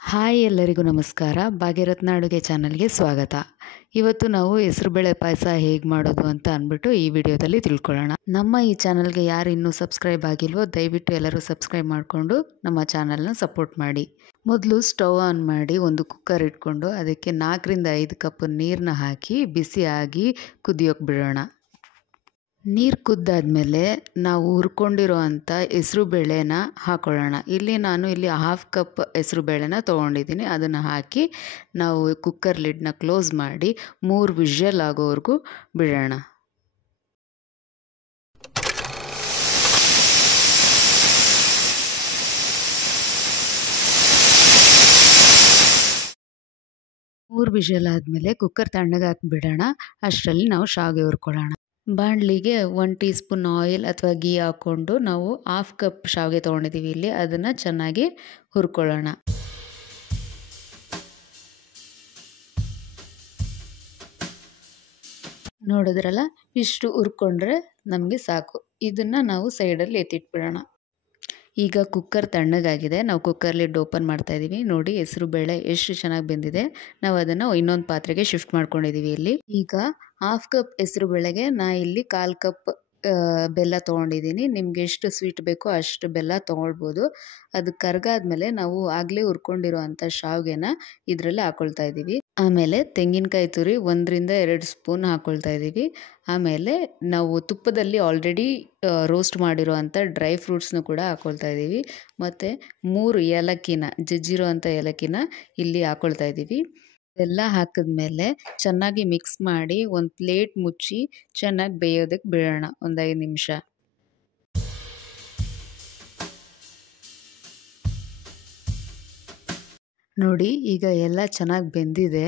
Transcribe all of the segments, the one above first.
Hi ಎಲ್ಲರಿಗೂ ನಮಸ್ಕಾರ. ಭಾಗ್ಯರತ್ನ ಅಡುಗೆ ಚಾನಲ್ಗೆ ಸ್ವಾಗತ. ಇವತ್ತು ನಾವು ಹೆಸರುಬೇಳೆ ಪಾಯಸ ಹೇಗೆ ಮಾಡೋದು ಅಂತ ಅಂದ್ಬಿಟ್ಟು ಈ ವಿಡಿಯೋದಲ್ಲಿ ತಿಳ್ಕೊಳ್ಳೋಣ. ನಮ್ಮ ಈ ಚಾನಲ್ಗೆ ಯಾರು ಇನ್ನೂ ಸಬ್ಸ್ಕ್ರೈಬ್ ಆಗಿಲ್ವೋ ದಯವಿಟ್ಟು ಎಲ್ಲರೂ ಸಬ್ಸ್ಕ್ರೈಬ್ ಮಾಡಿಕೊಂಡು ನಮ್ಮ ಚಾನಲ್ನ ಸಪೋರ್ಟ್ ಮಾಡಿ. ಮೊದಲು ಸ್ಟವ್ ಆನ್ ಮಾಡಿ ಒಂದು ಕುಕ್ಕರ್ ಇಟ್ಕೊಂಡು ಅದಕ್ಕೆ 4 ರಿಂದ 5 ಕಪ್ ನೀರನ್ನ ಹಾಕಿ ಬಿಸಿಯಾಗಿ ಕುದಿಯೋಕೆ ಬಿಡೋಣ. ನೀರು ಕುದ್ದಾದ್ಮೇಲೆ ನಾವು ಹುರ್ಕೊಂಡಿರೋ ಅಂಥ ಹೆಸರು ಬೇಳೆನ ಹಾಕೊಳ್ಳೋಣ. ನಾನು ಇಲ್ಲಿ 1/2 ಕಪ್ ಹೆಸರು ಬೇಳೆನ ತೊಗೊಂಡಿದ್ದೀನಿ. ಅದನ್ನು ಹಾಕಿ ನಾವು ಕುಕ್ಕರ್ ಲಿಡ್ನ ಕ್ಲೋಸ್ ಮಾಡಿ 3 ವಿಷಲ್ ಆಗೋವರೆಗೂ ಬಿಡೋಣ. ಮೂರು ವಿಷಲ್ ಆದಮೇಲೆ ಕುಕ್ಕರ್ ತಣ್ಣಗಾಕಿ ಬಿಡೋಣ. ಅಷ್ಟರಲ್ಲಿ ನಾವು ಶಾವಿಗೆ ಹುರ್ಕೊಳ್ಳೋಣ. ಬಾಣಲಿಗೆ 1 ಟೀ ಸ್ಪೂನ್ ಆಯಿಲ್ ಅಥವಾ ಗೀ ಹಾಕ್ಕೊಂಡು ನಾವು 1/2 ಕಪ್ ಶಾವಿಗೆ ತೊಗೊಂಡಿದ್ದೀವಿ ಇಲ್ಲಿ, ಅದನ್ನು ಚೆನ್ನಾಗಿ ಹುರ್ಕೊಳ್ಳೋಣ. ನೋಡಿದ್ರಲ್ಲ, ಇಷ್ಟು ಹುರ್ಕೊಂಡ್ರೆ ನಮಗೆ ಸಾಕು. ಇದನ್ನು ನಾವು ಸೈಡಲ್ಲಿ ಎತ್ತಿಟ್ಬಿಡೋಣ. ಈಗ ಕುಕ್ಕರ್ ತಣ್ಣಗಾಗಿದೆ. ನಾವು ಕುಕ್ಕರ್ ಲಿಡ್ ಓಪನ್ ಮಾಡ್ತಾ ಇದ್ದೀವಿ. ನೋಡಿ ಹೆಸರು ಬೇಳೆ ಎಷ್ಟು ಚೆನ್ನಾಗಿ ಬೆಂದಿದೆ. ನಾವು ಅದನ್ನು ಇನ್ನೊಂದು ಪಾತ್ರೆಗೆ ಶಿಫ್ಟ್ ಮಾಡ್ಕೊಂಡಿದ್ದೀವಿ. ಇಲ್ಲಿ ಈಗ 1/2 ಕಪ್ ಹೆಸರು ಬೇಳೆಗೆ ಇಲ್ಲಿ 1/4 ಕಪ್ ಬೆಲ್ಲ ತೊಗೊಂಡಿದ್ದೀನಿ. ನಿಮ್ಗೆ ಎಷ್ಟು ಸ್ವೀಟ್ ಬೇಕೋ ಅಷ್ಟು ಬೆಲ್ಲ ತೊಗೊಳ್ಬೋದು. ಅದು ಕರಗಾದ್ಮೇಲೆ ನಾವು ಆಗಲೇ ಹುರ್ಕೊಂಡಿರೋ ಅಂಥ ಶಾವಿಗೆನ ಇದರಲ್ಲಿ ಹಾಕ್ಕೊಳ್ತಾ ಇದ್ದೀವಿ. ಆಮೇಲೆ ತೆಂಗಿನಕಾಯಿ ತುರಿ 1 ರಿಂದ 2 ಸ್ಪೂನ್ ಹಾಕ್ಕೊಳ್ತಾ ಇದ್ದೀವಿ. ಆಮೇಲೆ ನಾವು ತುಪ್ಪದಲ್ಲಿ ಆಲ್ರೆಡಿ ರೋಸ್ಟ್ ಮಾಡಿರೋ ಅಂಥ ಡ್ರೈ ಫ್ರೂಟ್ಸ್ನು ಕೂಡ ಹಾಕ್ಕೊಳ್ತಾ ಇದ್ದೀವಿ. ಮತ್ತು 3 ಏಲಕ್ಕಿನ ಜಜ್ಜಿರೋ ಅಂಥ ಏಲಕ್ಕಿನ ಇಲ್ಲಿ ಹಾಕ್ಕೊಳ್ತಾ ಇದ್ದೀವಿ. ಎಲ್ಲ ಹಾಕಿದ್ಮೇಲೆ ಚೆನ್ನಾಗಿ ಮಿಕ್ಸ್ ಮಾಡಿ ಒಂದು ಪ್ಲೇಟ್ ಮುಚ್ಚಿ ಚೆನ್ನಾಗಿ ಬೇಯೋದಕ್ಕೆ ಬಿಡೋಣ ಒಂದು 5 ನಿಮಿಷ. ನೋಡಿ ಈಗ ಎಲ್ಲ ಚೆನ್ನಾಗಿ ಬೆಂದಿದೆ.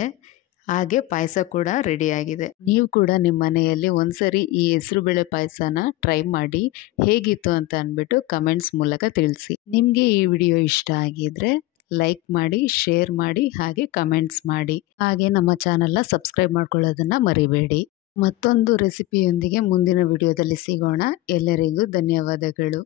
ಹಾಗೆ ಪಾಯಸ ಕೂಡ ರೆಡಿಯಾಗಿದೆ. ನೀವು ಕೂಡ ನಿಮ್ಮ ಮನೆಯಲ್ಲಿ ಒಂದ್ಸರಿ ಈ ಹೆಸರುಬೇಳೆ ಪಾಯಸನ ಟ್ರೈ ಮಾಡಿ ಹೇಗಿತ್ತು ಅಂತ ಅಂದ್ಬಿಟ್ಟು ಕಮೆಂಟ್ಸ್ ಮೂಲಕ ತಿಳಿಸಿ. ನಿಮಗೆ ಈ ವಿಡಿಯೋ ಇಷ್ಟ ಆಗಿದ್ರೆ ಲೈಕ್ ಮಾಡಿ, ಶೇರ್ ಮಾಡಿ, ಹಾಗೆ ಕಮೆಂಟ್ಸ್ ಮಾಡಿ. ಹಾಗೆ ನಮ್ಮ ಚಾನಲ್ನ ಸಬ್ಸ್ಕ್ರೈಬ್ ಮಾಡ್ಕೊಳ್ಳೋದನ್ನು ಮರಿಬೇಡಿ. ಮತ್ತೊಂದು ರೆಸಿಪಿಯೊಂದಿಗೆ ಮುಂದಿನ ವಿಡಿಯೋದಲ್ಲಿ ಸಿಗೋಣ. ಎಲ್ಲರಿಗೂ ಧನ್ಯವಾದಗಳು.